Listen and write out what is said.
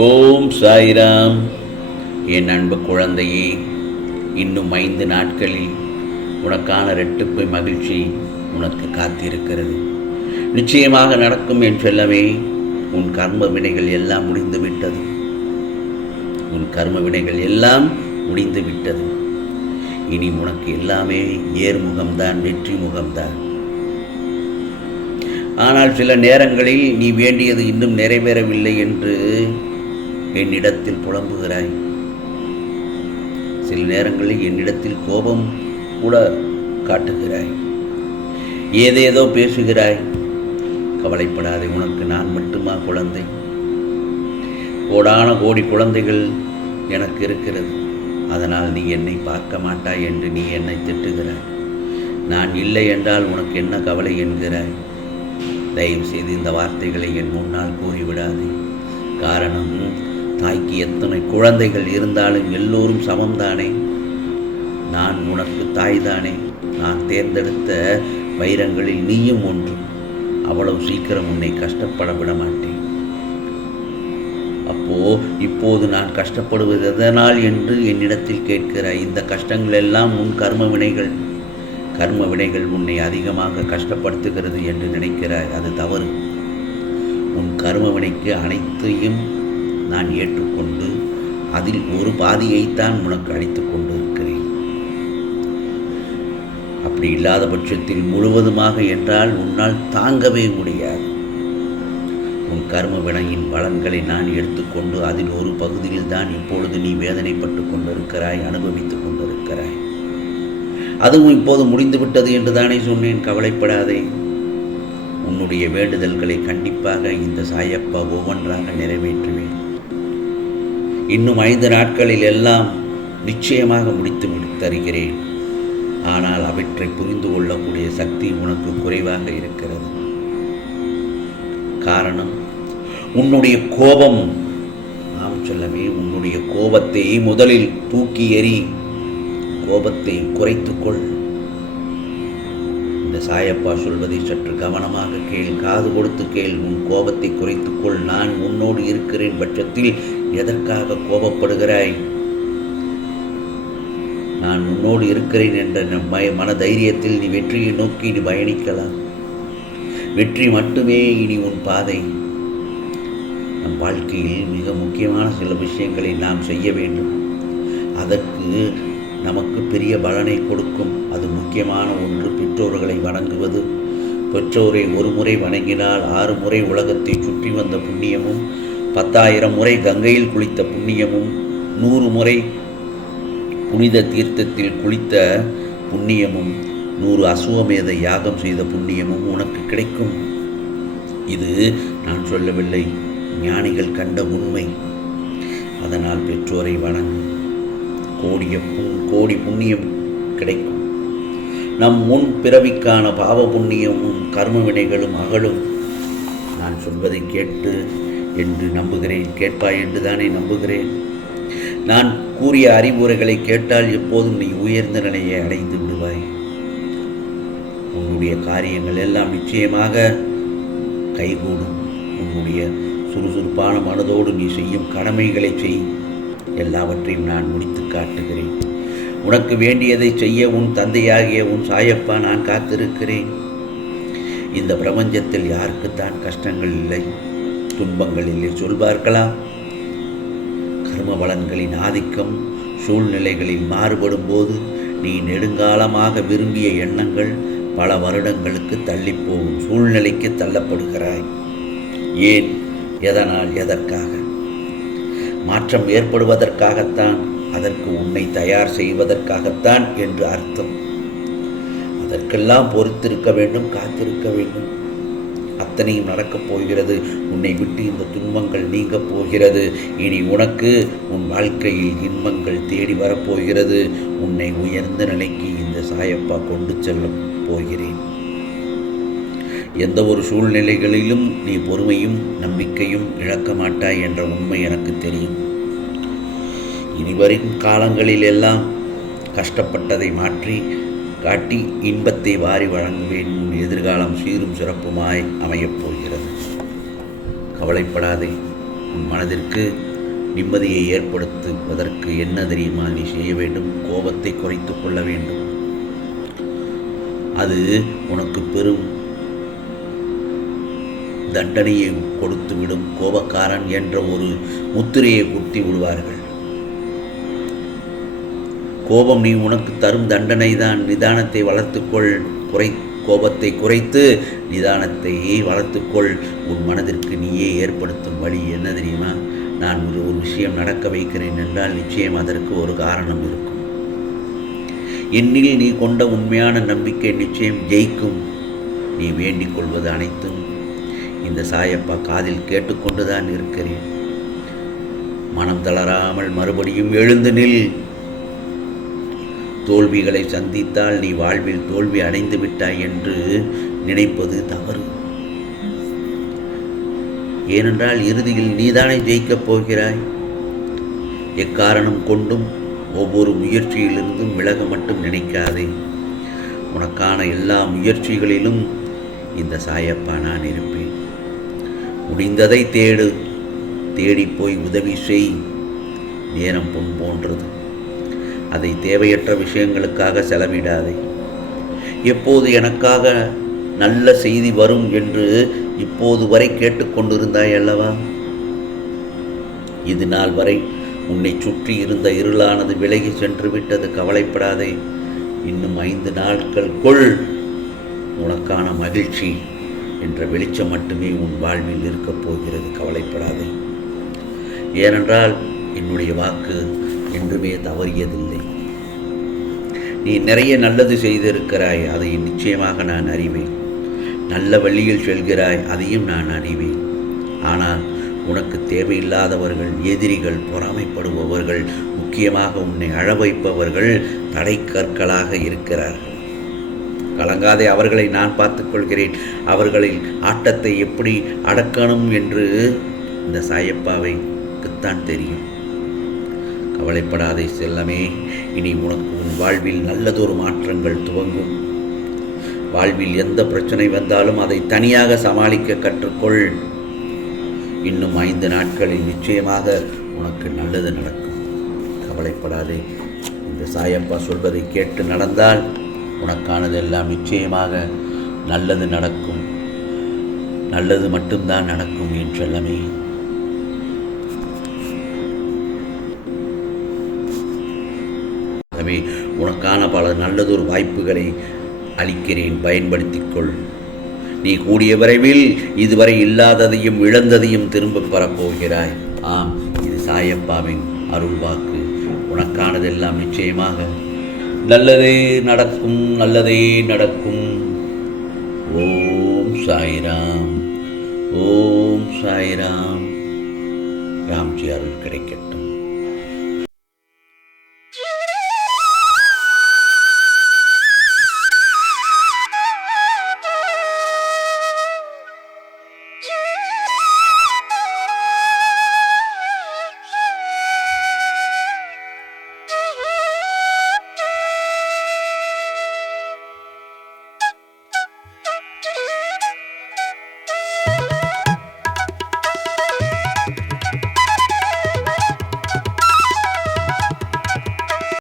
ஓம் சாய்ராம். என் அன்பு குழந்தையே இன்னும் ஐந்து நாட்களில் உனக்கான ரெட்டுப்பு மகிழ்ச்சி உனக்கு காத்திருக்கிறது. நிச்சயமாக நடக்கும் என் செல்லமே உன் கர்ம வினைகள் எல்லாம் முடிந்து விட்டது. உன் கர்ம வினைகள் எல்லாம் முடிந்து விட்டது. இனி உனக்கு எல்லாமே ஏர்முகம்தான் வெற்றி முகம்தான் ஆனால் சில நேரங்களில் நீ வேண்டியது இன்னும் நிறைவேறவில்லை என்று என்னிடத்தில் புலம்புகிறாய். சில நேரங்களில் என்னிடத்தில் கோபம் கூட காட்டுகிறாய். ஏதேதோ பேசுகிறாய். கவலைப்படாதே உனக்கு நான் மட்டுமா குழந்தை? கோடான கோடி குழந்தைகள் எனக்கு இருக்கிறது. அதனால் நீ என்னை பார்க்க மாட்டாய் என்று நீ என்னை திட்டுகிறாய். நான் இல்லை என்றால் உனக்கு என்ன கவலை என்கிறாய்? தயவு செய்து இந்த வார்த்தைகளை என் முன்னால் கூறிவிடாதே. காரணம் தாய்க்கு எத்தனை குழந்தைகள் இருந்தாலும் எல்லோரும் சமம்தானே? நான் உனக்கு தாய்தானே. நான் தேர்ந்தெடுத்த வைரங்களில் நீயும் ஒன்று. அவ்வளவு சீக்கிரம் உன்னை கஷ்டப்பட விட மாட்டேன். அப்போ இப்போது நான் கஷ்டப்படுவது எதனால் என்று என்னிடத்தில் கேட்கிறாய் இந்த கஷ்டங்கள் எல்லாம் உன் கர்ம வினைகள். கர்ம வினைகள் உன்னை அதிகமாக கஷ்டப்படுத்துகிறது என்று நினைக்கிறாய். அது தவறு. உன் கர்ம வினைக்கு அனைத்தையும் நான் ஏற்றுக்கொண்டு அதில் ஒரு பாதியைத்தான் உனக்கு அளித்துக் கொண்டிருக்கிறேன். அப்படி இல்லாத பட்சத்தில் முழுவதுமாக என்றால் உன்னால் தாங்கவே முடியாது. உன் கர்ம வினையின் பலன்களை நான் எடுத்துக்கொண்டு அதில் ஒரு பகுதியில் தான் இப்பொழுது நீ வேதனைப்பட்டு கொண்டிருக்கிறாய் அனுபவித்துக் கொண்டிருக்கிறாய். அதுவும் இப்போது முடிந்துவிட்டது என்று தானே சொன்னேன் கவலைப்படாதே. உன்னுடைய வேண்டுதல்களை கண்டிப்பாக இந்த சாயப்பா ஒவ்வொன்றாக நிறைவேற்றுவேன். இன்னும் ஐந்து நாட்களில் எல்லாம் நிச்சயமாக முடித்து தருகிறேன். ஆனால் அவற்றை புரிந்து கொள்ளக்கூடிய சக்தி உனக்கு குறைவாக இருக்கிறது. காரணம் உன்னுடைய கோபம் நாம் சொல்லவே உன்னுடைய கோபத்தை முதலில் தூக்கி எறி கோபத்தை குறைத்துக்கொள். இந்த சாயப்பா சொல்வதை சற்று கவனமாக கேள் காது கொடுத்து கேள் உன் கோபத்தை குறைத்துக்கொள். நான் உன்னோடு இருக்கிறேன் பட்சத்தில் எதற்காக கோபப்படுகிறாய்? நான் உன்னோடு இருக்கிறேன் என்ற மன தைரியத்தில் நீ வெற்றியை நோக்கி நீ பயணிக்கலாம். வெற்றி மட்டுமே இனி உன் பாதை. நம் வாழ்க்கையில் மிக முக்கியமான சில விஷயங்களை நாம் செய்ய வேண்டும். அதற்கு நமக்கு பெரிய பலனை கொடுக்கும். அது முக்கியமான ஒன்று பெற்றோர்களை வணங்குவது. பெற்றோரை ஒரு முறை வணங்கினால் ஆறு முறை உலகத்தை சுற்றி வந்த புண்ணியமும் பத்தாயிரம் முறை கங்கையில் குளித்த புண்ணியமும் நூறு முறை புனித தீர்த்தத்தில் குளித்த புண்ணியமும் நூறு அசுவமேத யாகம் செய்த புண்ணியமும் உனக்கு கிடைக்கும். இது நான் சொல்லவில்லை ஞானிகள் கண்ட உண்மை. அதனால் பெற்றோரை வணங்கு. கோடிய கோடி புண்ணியம் கிடைக்கும். நம் முன் பிறவிக்கான பாவ புண்ணியமும் கர்ம வினைகளும் அகலும். நான் சொல்வதை கேட்டு என்று நம்புகிறேன். கேட்பாய் என்று தானே நம்புகிறேன். நான் கூறிய அறிவுரைகளை கேட்டால் எப்போதும் நீ உயர்ந்த நிலையை அடைந்து விடுவாய். உன்னுடைய காரியங்கள் எல்லாம் நிச்சயமாக கைகூடும். உன்னுடைய சுறுசுறுப்பான மனதோடு நீ செய்யும் கடமைகளை செய். எல்லாவற்றையும் நான் முடித்து காட்டுகிறேன். உனக்கு வேண்டியதை செய்ய உன் தந்தையாகிய உன் சாயப்பா நான் காத்திருக்கிறேன். இந்த பிரபஞ்சத்தில் யாருக்குத்தான் கஷ்டங்கள் இல்லை. துன்பங்களிலே சொல்வார்களாம் கர்ம பலன்களின் ஆதிக்கம் சூழ்நிலைகளில் மாறுபடும் போது நீ நெடுங்காலமாக விரும்பிய எண்ணங்கள் பல வருடங்களுக்கு தள்ளிப்போகும் சூழ்நிலைக்கு தள்ளப்படுகிறாய். ஏன்? எதனால்? எதற்காக? மாற்றம் ஏற்படுவதற்காகத்தான் அதற்கு உன்னை தயார் செய்வதற்காகத்தான் என்று அர்த்தம். அதற்கெல்லாம் பொறுத்திருக்க வேண்டும் காத்திருக்க வேண்டும். அத்தனையும் நடக்கப் போகிறது. உன்னை விட்டு இந்த துன்பங்கள் நீங்கப் போகிறது. இனி உனக்கு உன் வாழ்க்கையில் இன்பங்கள் தேடி வரப்போகிறது. உன்னை உயர்ந்த நிலைக்கு இந்த சாயப்பா கொண்டு செல்ல போகிறேன். எந்த ஒரு சூழ்நிலைகளிலும் நீ பொறுமையும் நம்பிக்கையும் இழக்க மாட்டாய் என்ற உண்மை எனக்கு தெரியும். இனி வரும் காலங்களில் எல்லாம் கஷ்டப்பட்டதை மாற்றி காட்டி இன்பத்தை வாரி வழங்குவேன். எதிர்காலம் சீரும் சிறப்புமாய் அமையப் போகிறது. கவலைப்படாதே உன் மனதிற்கு நிம்மதியை ஏற்படுத்துவதற்கு என்ன தெரியுமா? நீ செய்ய வேண்டும் கோபத்தை குறைத்து கொள்ள வேண்டும். அது உனக்கு பெரும் தண்டனையை கொடுத்துவிடும் கோபக்காரன் என்ற ஒரு முத்திரையை குத்தி விடுவார்கள். கோபம் நீ உனக்கு தரும் தண்டனை தான் நிதானத்தை வளர்த்துக்கொள் குறை கோபத்தை குறைத்து நிதானத்தை வளர்த்துக்கொள். உன் மனதிற்கு நீயே ஏற்படுத்தும் வழி என்ன தெரியுமா? நான் ஒரு ஒரு விஷயம் நடக்க வைக்கிறேன் என்றால் நிச்சயம் அதற்கு ஒரு காரணம் இருக்கும். என்னில் நீ கொண்ட உண்மையான நம்பிக்கை நிச்சயம் ஜெயிக்கும். நீ வேண்டிக் கொள்வது அனைத்தும். இந்த சாயப்பா காதில் கேட்டுக்கொண்டுதான் இருக்கிறேன். மனம் தளராமல் மறுபடியும் எழுந்து நில். தோல்விகளை சந்தித்தால் நீ வாழ்வில் தோல்வி அடைந்து விட்டாய் என்று நினைப்பது தவறு. ஏனென்றால் இறுதியில் நீதானே ஜெயிக்கப் போகிறாய். எக்காரணம் கொண்டும் ஒவ்வொரு முயற்சியிலிருந்தும் விலக மட்டும் நினைக்காதே. உனக்கான எல்லா முயற்சிகளிலும் இந்த சாயப்பா நான் இருப்பேன். முடிந்ததை தேடு. தேடி போய் உதவி செய். நேரம் பொன் போன்றது. அதை தேவையற்ற விஷயங்களுக்காக செலவிடாதே. எப்போது எனக்காக நல்ல செய்தி வரும் என்று இப்போது வரை கேட்டுக்கொண்டிருந்தாய் அல்லவா? இது நாள் வரை உன்னை சுற்றி இருந்த இருளானது விலகி சென்று விட்டது கவலைப்படாதே. இன்னும் ஐந்து நாட்களுக்குள் உனக்கான மகிழ்ச்சி என்ற வெளிச்சம் மட்டுமே உன் வாழ்வில் இருக்கப் போகிறது. கவலைப்படாதே. ஏனென்றால் என்னுடைய வாக்கு என்றுமே தவறியதில்லை. நீ நிறைய நல்லது செய்திருக்கிறாய் அதை நிச்சயமாக நான் அறிவேன். நல்ல வழியில் செல்கிறாய் அதையும் நான் அறிவேன். ஆனால் உனக்கு தேவையில்லாதவர்கள் எதிரிகள் பொறாமைப்படுபவர்கள் முக்கியமாக உன்னை அழவைப்பவர்கள் தடை கற்களாக இருக்கிறார்கள். கலங்காதே அவர்களை நான் பார்த்துக்கொள்கிறேன். அவர்களின் ஆட்டத்தை எப்படி அடக்கணும் என்று இந்த சாயப்பாவைக்குத்தான் தெரியும். கவலைப்படாதே செல்லமே. இனி உனக்கு உன் வாழ்வில் நல்லதொரு மாற்றங்கள் துவங்கும். வாழ்வில் எந்த பிரச்சனை வந்தாலும் அதை தனியாக சமாளிக்க கற்றுக்கொள். இன்னும் ஐந்து நாட்களில் நிச்சயமாக உனக்கு நல்லது நடக்கும். கவலைப்படாதே. இந்த சாயப்பா சொல்வதை கேட்டு நடந்தால் உனக்கானதெல்லாம் நிச்சயமாக நல்லது நடக்கும். நல்லது மட்டும்தான் நடக்கும் என்றெல்லாமே. உனக்கான பல நல்லதொரு வாய்ப்புகளை அளிக்கிறேன். பயன்படுத்திக்கொள். நீ கூடிய விரைவில் இதுவரை இல்லாததையும் இழந்ததையும் திரும்பப் பெறப்போகிறாய். ஆம் இது சாயப்பாவின் அருள் வாக்கு. உனக்கானதெல்லாம் நிச்சயமாக நல்லதே நடக்கும் நல்லதே நடக்கும். ஓம் சாய்ராம் ஓம் சாய்ராம். ராம்ஜி அருள் கிடைக்கட்டும்.